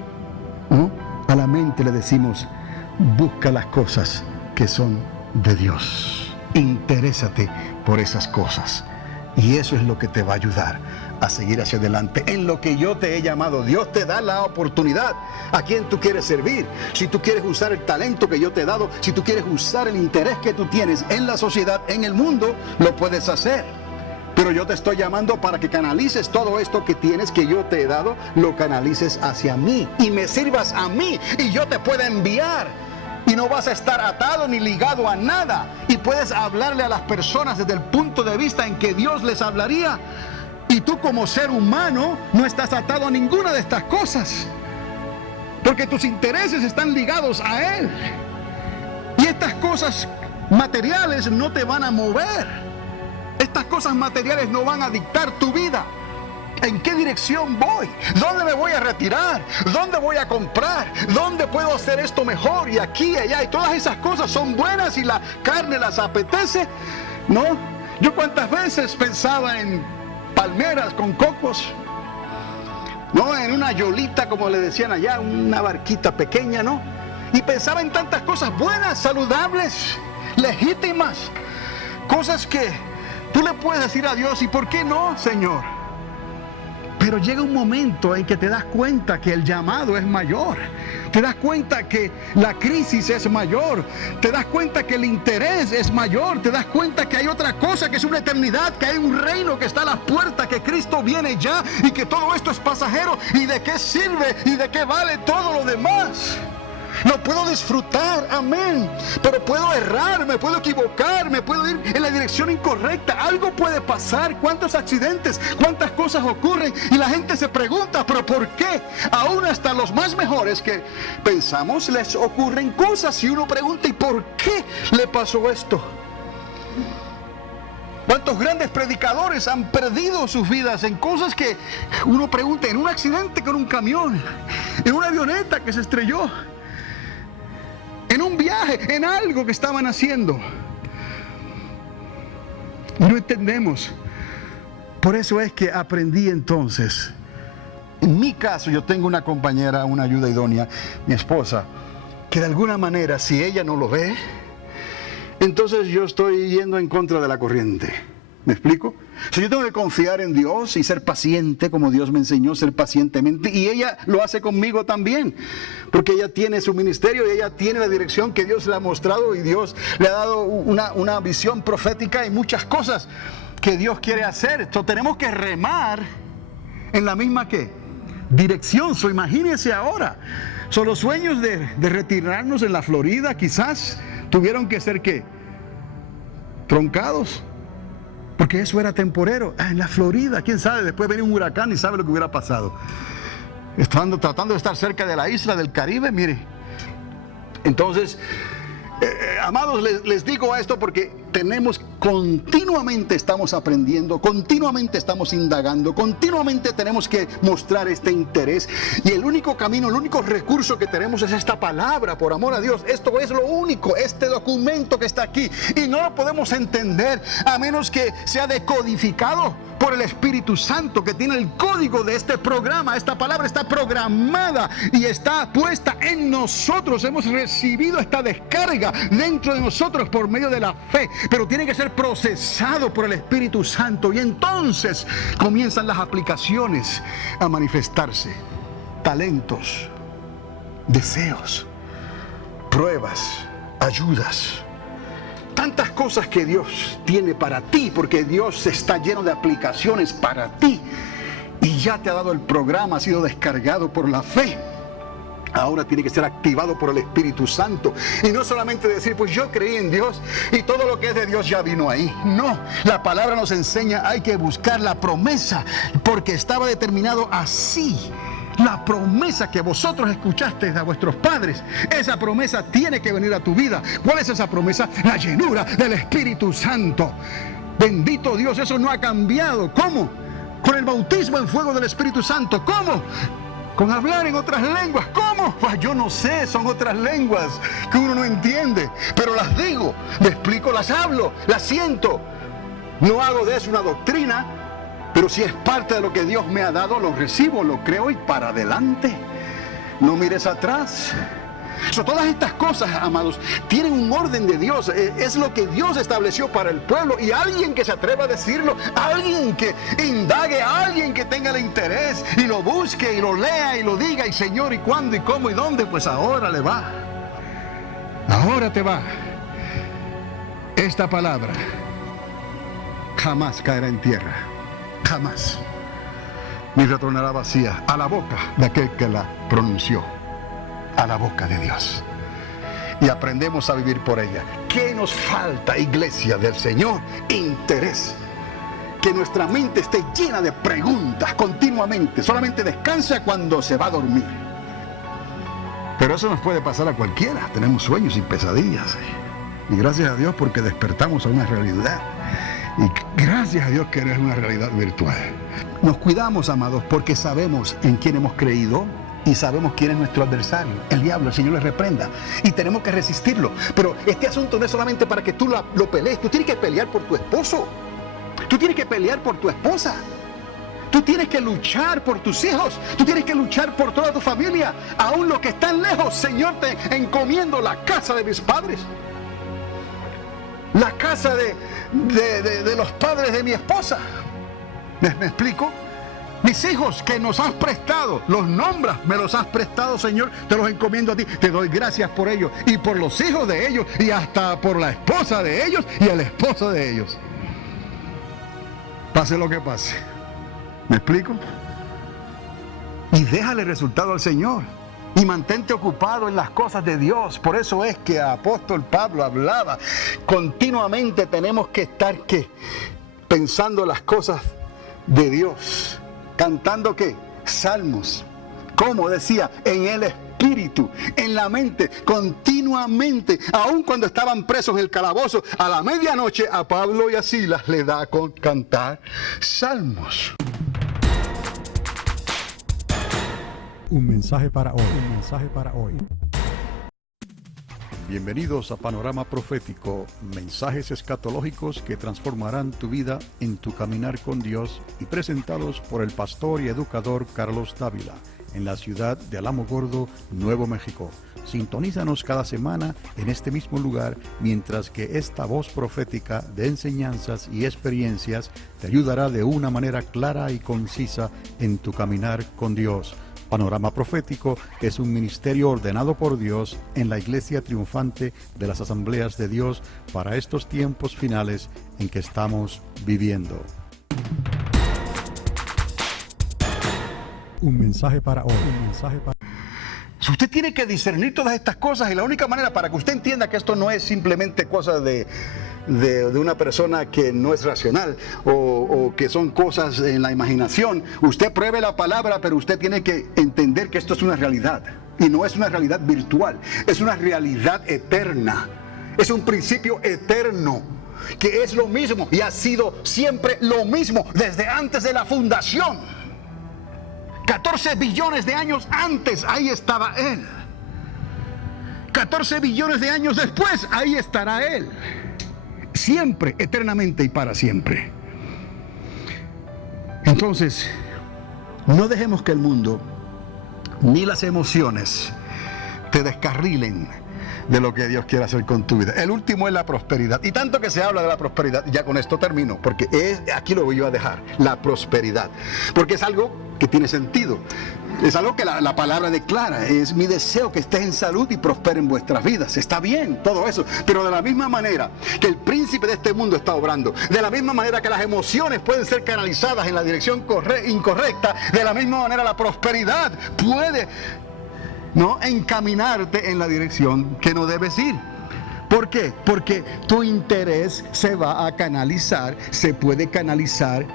¿no? A la mente le decimos, busca las cosas que son de Dios. Interésate por esas cosas. Y eso es lo que te va a ayudar a seguir hacia adelante en lo que yo te he llamado. Dios te da la oportunidad a quien tú quieres servir. Si tú quieres usar el talento que yo te he dado, si tú quieres usar el interés que tú tienes en la sociedad, en el mundo, lo puedes hacer. Pero yo te estoy llamando para que canalices todo esto que tienes, que yo te he dado, lo canalices hacia mí y me sirvas a mí y yo te pueda enviar. Y no vas a estar atado ni ligado a nada. Y puedes hablarle a las personas desde el punto de vista en que Dios les hablaría. Y tú como ser humano no estás atado a ninguna de estas cosas, porque tus intereses están ligados a Él. Y estas cosas materiales no te van a mover. Estas cosas materiales no van a dictar tu vida. ¿En qué dirección voy? ¿Dónde me voy a retirar? ¿Dónde voy a comprar? ¿Dónde puedo hacer esto mejor? Y aquí y allá. Y todas esas cosas son buenas y la carne las apetece, ¿no? Yo cuántas veces pensaba en palmeras con cocos, ¿no? En una yolita, como le decían allá, una barquita pequeña, ¿no? Y pensaba en tantas cosas buenas, saludables, legítimas, cosas que tú le puedes decir a Dios, ¿y por qué no, Señor? Pero llega un momento en que te das cuenta que el llamado es mayor. Te das cuenta que la crisis es mayor. Te das cuenta que el interés es mayor. Te das cuenta que hay otra cosa, que es una eternidad, que hay un reino que está a las puertas, que Cristo viene ya y que todo esto es pasajero. ¿Y de qué sirve y de qué vale todo lo demás? Lo puedo disfrutar, amén. Pero puedo errar, me puedo equivocar, me puedo ir en la dirección incorrecta. Algo puede pasar. ¿Cuántos accidentes, cuántas cosas ocurren? Y la gente se pregunta, ¿pero por qué? Aún hasta los más mejores que pensamos les ocurren cosas. Y uno pregunta, ¿y por qué le pasó esto? ¿Cuántos grandes predicadores han perdido sus vidas en cosas que uno pregunta, en un accidente con un camión, en una avioneta que se estrelló, en un viaje, en algo que estaban haciendo? No entendemos. Por eso es que aprendí entonces. En mi caso, yo tengo una compañera, una ayuda idónea, mi esposa, que de alguna manera, si ella no lo ve, entonces yo estoy yendo en contra de la corriente. ¿Me explico? Si yo tengo que confiar en Dios y ser paciente, como Dios me enseñó, ser pacientemente, y ella lo hace conmigo también, porque ella tiene su ministerio y ella tiene la dirección que Dios le ha mostrado, y Dios le ha dado una visión profética y muchas cosas que Dios quiere hacer. Entonces tenemos que remar en la misma dirección. Imagínense ahora, son los sueños de retirarnos en la Florida, quizás tuvieron que ser troncados, porque eso era temporero. En la Florida, quién sabe, después venía un huracán y sabe lo que hubiera pasado. Tratando de estar cerca de la isla del Caribe, mire. Entonces, amados, les digo esto porque continuamente estamos aprendiendo, continuamente estamos indagando, continuamente tenemos que mostrar este interés, y el único camino, el único recurso que tenemos es esta palabra, por amor a Dios. Esto es lo único, este documento que está aquí, y no lo podemos entender a menos que sea decodificado por el Espíritu Santo, que tiene el código de este programa. Esta palabra está programada y está puesta en nosotros. Hemos recibido esta descarga dentro de nosotros por medio de la fe, pero tiene que ser procesado por el Espíritu Santo, y entonces comienzan las aplicaciones a manifestarse. Talentos, deseos, pruebas, ayudas, tantas cosas que Dios tiene para ti, porque Dios está lleno de aplicaciones para ti, y ya te ha dado el programa, ha sido descargado por la fe. Ahora tiene que ser activado por el Espíritu Santo, y no solamente decir, pues yo creí en Dios y todo lo que es de Dios ya vino ahí. No, la palabra nos enseña, hay que buscar la promesa, porque estaba determinado así. La promesa que vosotros escuchasteis a vuestros padres, esa promesa tiene que venir a tu vida. ¿Cuál es esa promesa? La llenura del Espíritu Santo. Bendito Dios, eso no ha cambiado. ¿Cómo? Con el bautismo en fuego del Espíritu Santo. ¿Cómo? Con hablar en otras lenguas. ¿Cómo? Pues yo no sé, son otras lenguas que uno no entiende, pero las digo, me explico, las hablo, las siento. No hago de eso una doctrina, pero si es parte de lo que Dios me ha dado, lo recibo, lo creo y para adelante. No mires atrás. Todas estas cosas, amados, tienen un orden de Dios. Es lo que Dios estableció para el pueblo, y alguien que se atreva a decirlo, alguien que indague, alguien que tenga el interés y lo busque y lo lea y lo diga, y Señor, y cuándo y cómo y dónde, pues ahora le va. Ahora te va. Esta palabra jamás caerá en tierra. Jamás, ni retornará vacía a la boca de aquel que la pronunció, a la boca de Dios. Y aprendemos a vivir por ella. ¿Qué nos falta, iglesia del Señor? Interés. Que nuestra mente esté llena de preguntas continuamente. Solamente descansa cuando se va a dormir. Pero eso nos puede pasar a cualquiera. Tenemos sueños y pesadillas. Y gracias a Dios porque despertamos a una realidad. Y gracias a Dios que no es una realidad virtual. Nos cuidamos, amados, porque sabemos en quién hemos creído y sabemos quién es nuestro adversario, el diablo. El Señor le reprenda y tenemos que resistirlo. Pero este asunto no es solamente para que tú lo pelees. Tú tienes que pelear por tu esposo. Tú tienes que pelear por tu esposa. Tú tienes que luchar por tus hijos. Tú tienes que luchar por toda tu familia. Aún los que están lejos, Señor, te encomiendo la casa de mis padres, la casa de los padres de mi esposa. ¿Me explico? Mis hijos que nos has prestado, los nombras, me los has prestado, Señor, te los encomiendo a ti. Te doy gracias por ellos y por los hijos de ellos y hasta por la esposa de ellos y el esposo de ellos. Pase lo que pase. ¿Me explico? Y déjale resultado al Señor. y mantente ocupado en las cosas de Dios. Por eso es que el apóstol Pablo hablaba, continuamente tenemos que estar pensando las cosas de Dios, cantando salmos, como decía, en el espíritu, en la mente, continuamente. Aun cuando estaban presos en el calabozo, a la medianoche a Pablo y a Silas le da con cantar salmos. Un mensaje para hoy. Un mensaje para hoy. Bienvenidos a Panorama Profético, mensajes escatológicos que transformarán tu vida en tu caminar con Dios, y presentados por el pastor y educador Carlos Dávila, en la ciudad de Alamogordo, Nuevo México. Sintonízanos cada semana en este mismo lugar, mientras que esta voz profética de enseñanzas y experiencias te ayudará de una manera clara y concisa en tu caminar con Dios. Panorama Profético es un ministerio ordenado por Dios en la Iglesia Triunfante de las Asambleas de Dios para estos tiempos finales en que estamos viviendo. Un mensaje para hoy. Un mensaje para... Usted tiene que discernir todas estas cosas, y la única manera para que usted entienda que esto no es simplemente cosa de una persona que no es racional o que son cosas en la imaginación. Usted pruebe la palabra, pero usted tiene que entender que esto es una realidad, y no es una realidad virtual, es una realidad eterna, es un principio eterno que es lo mismo y ha sido siempre lo mismo desde antes de la fundación. 14 billones de años antes, ahí estaba Él. 14 billones de años después, ahí estará Él. Siempre, eternamente y para siempre. Entonces, no dejemos que el mundo ni las emociones te descarrilen de lo que Dios quiere hacer con tu vida. El último es la prosperidad. Y tanto que se habla de la prosperidad, ya con esto termino, porque aquí lo voy a dejar, la prosperidad. Porque es algo que tiene sentido. Es algo que la palabra declara. Es mi deseo que estés en salud y prosperen vuestras vidas. Está bien todo eso, pero de la misma manera que el príncipe de este mundo está obrando, de la misma manera que las emociones pueden ser canalizadas en la dirección incorrecta, de la misma manera la prosperidad puede encaminarte en la dirección que no debes ir. ¿Por qué? Porque tu interés se va a canalizar, se puede canalizar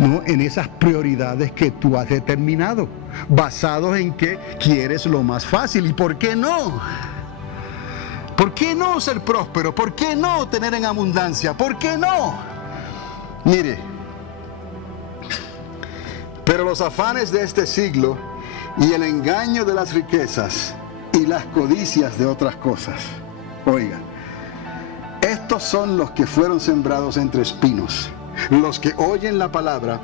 en esas prioridades que tú has determinado, basados en que quieres lo más fácil. ¿Y por qué no? ¿Por qué no ser próspero? ¿Por qué no tener en abundancia? ¿Por qué no? Mire, pero los afanes de este siglo y el engaño de las riquezas y las codicias de otras cosas, oiga, estos son los que fueron sembrados entre espinos, los que oyen la palabra,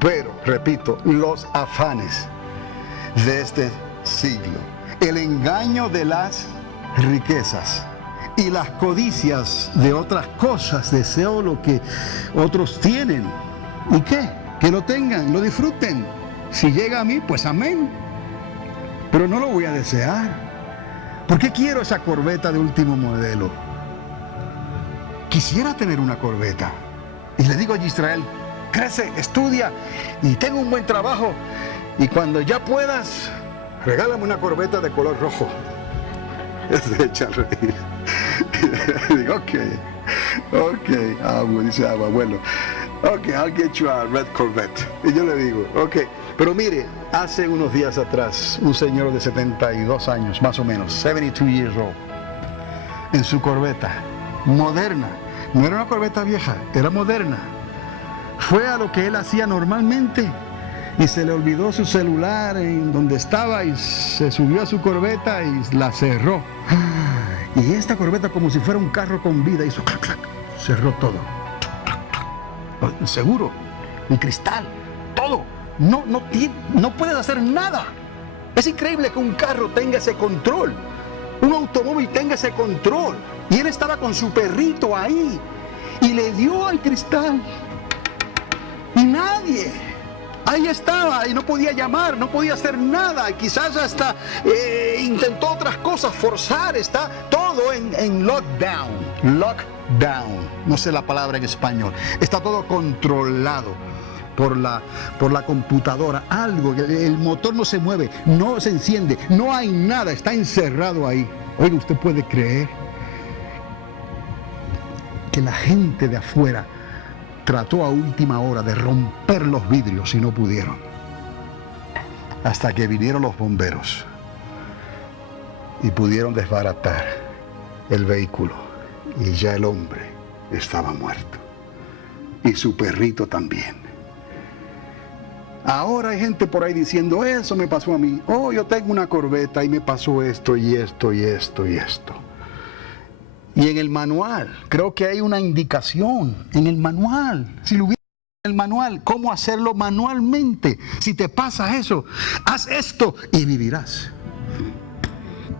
pero, repito, los afanes de este siglo, el engaño de las riquezas y las codicias de otras cosas. Deseo lo que otros tienen. ¿Y qué? Que lo tengan, lo disfruten. Si llega a mí, pues amén. Pero no lo voy a desear. ¿Por qué quiero esa corbeta de último modelo? Quisiera tener una corbeta. Y le digo a Israel, crece, estudia y ten un buen trabajo. Y cuando ya puedas, regálame una corbeta de color rojo. Se echa a reír. Digo, ok. Dice abuelo, ok, I'll get you a red Corvette. Y yo le digo, ok. Pero mire, hace unos días atrás, un señor de 72 años, más o menos, 72 years old, en su corbeta, moderna, no era una corbeta vieja, era moderna, fue a lo que él hacía normalmente y se le olvidó su celular en donde estaba y se subió a su corbeta y la cerró. Y esta corbeta, como si fuera un carro con vida, hizo clac, clac, cerró todo. Seguro, el cristal, todo. No puedes hacer nada. Es increíble que un carro tenga ese control, un automóvil tenga ese control. Y él estaba con su perrito ahí y le dio al cristal. Y nadie, ahí estaba, y no podía llamar, no podía hacer nada. Y quizás hasta intentó otras cosas, forzar. Está todo en lockdown, no sé la palabra en español. Está todo controlado. por la computadora, algo, el motor no se mueve, no se enciende, no hay nada, está encerrado ahí. Oiga, ¿usted puede creer que la gente de afuera trató a última hora de romper los vidrios y no pudieron? Hasta que vinieron los bomberos y pudieron desbaratar el vehículo, y ya el hombre estaba muerto, y su perrito también. Ahora hay gente por ahí diciendo, eso me pasó a mí, oh, yo tengo una corbeta y me pasó esto y esto y esto y esto. Y en el manual, creo que hay una indicación en el manual, si lo hubiera en el manual, cómo hacerlo manualmente. Si te pasa eso, haz esto y vivirás.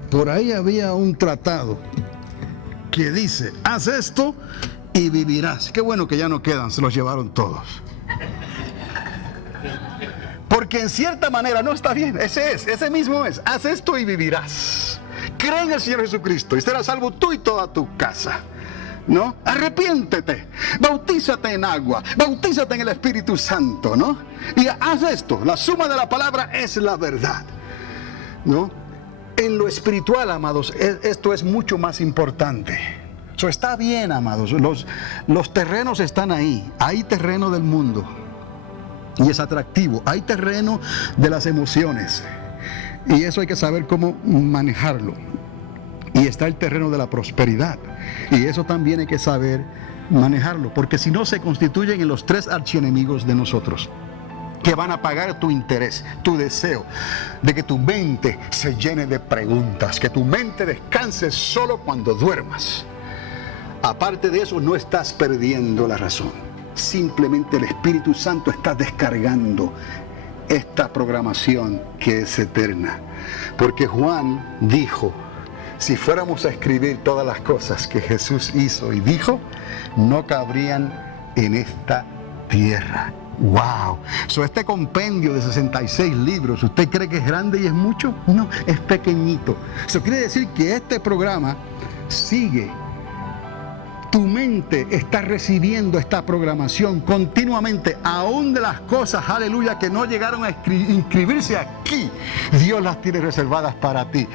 Por ahí había un tratado que dice, haz esto y vivirás. Qué bueno que ya no quedan, se los llevaron todos. Porque en cierta manera no está bien, ese mismo es, haz esto y vivirás. Cree en el Señor Jesucristo y serás salvo tú y toda tu casa, ¿no? Arrepiéntete, bautízate en agua, bautízate en el Espíritu Santo, ¿no? Y haz esto, la suma de la palabra es la verdad, ¿no? En lo espiritual, amados, esto es mucho más importante. Eso está bien, amados, los terrenos están ahí, hay terreno del mundo. Y es atractivo. Hay terreno de las emociones. Y eso hay que saber cómo manejarlo. Y está el terreno de la prosperidad. Y eso también hay que saber manejarlo. Porque si no, se constituyen en los tres archienemigos de nosotros, que van a pagar tu interés, tu deseo de que tu mente se llene de preguntas, que tu mente descanse solo cuando duermas. Aparte de eso, no estás perdiendo la razón. Simplemente el Espíritu Santo está descargando esta programación que es eterna. Porque Juan dijo, si fuéramos a escribir todas las cosas que Jesús hizo y dijo, no cabrían en esta tierra. ¡Wow! Este compendio de 66 libros, ¿usted cree que es grande y es mucho? No, es pequeñito. Eso quiere decir que este programa sigue. Tu mente está recibiendo esta programación continuamente, aún de las cosas, aleluya, que no llegaron a inscribirse aquí. Dios las tiene reservadas para ti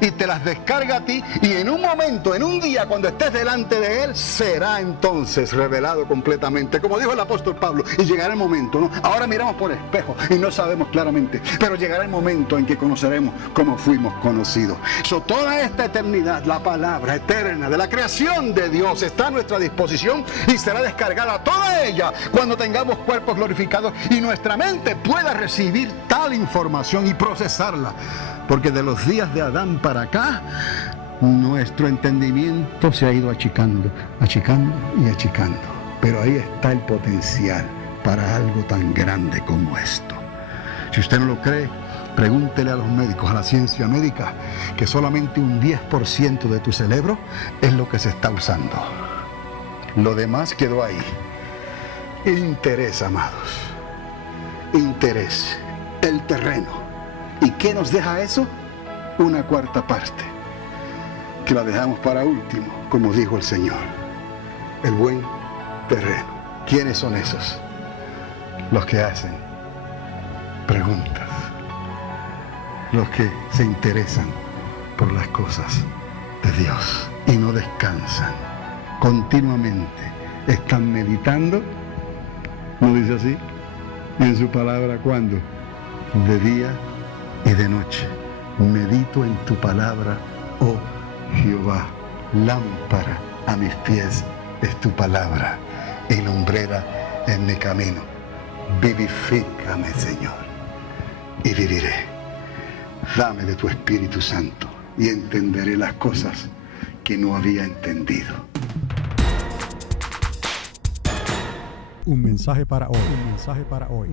y te las descarga a ti, y en un momento, en un día, cuando estés delante de Él, será entonces revelado completamente, como dijo el apóstol Pablo. Y llegará el momento, ¿no? Ahora miramos por espejo y no sabemos claramente, pero llegará el momento en que conoceremos como fuimos conocidos. Toda esta eternidad, la palabra eterna de la creación de Dios está a nuestra disposición y será descargada toda ella cuando tengamos cuerpos glorificados y nuestra mente pueda recibir tal información y procesarla. Porque de los días de Adán para acá, nuestro entendimiento se ha ido achicando y achicando. Pero ahí está el potencial para algo tan grande como esto. Si usted no lo cree, pregúntele a los médicos, a la ciencia médica, que solamente un 10% de tu cerebro es lo que se está usando. Lo demás quedó ahí. Interés, amados. Interés. El terreno. ¿Y qué nos deja eso? Una cuarta parte, que la dejamos para último, como dijo el Señor. El buen terreno. ¿Quiénes son esos? Los que hacen preguntas. Los que se interesan por las cosas de Dios y no descansan. Continuamente están meditando, ¿no dice así? En su palabra, ¿cuándo? De día y de noche. Medito en tu palabra, oh Jehová. Lámpara a mis pies es tu palabra y lumbrera en mi camino. Vivifícame, Señor, y viviré. Dame de tu Espíritu Santo y entenderé las cosas que no había entendido. Un mensaje para hoy.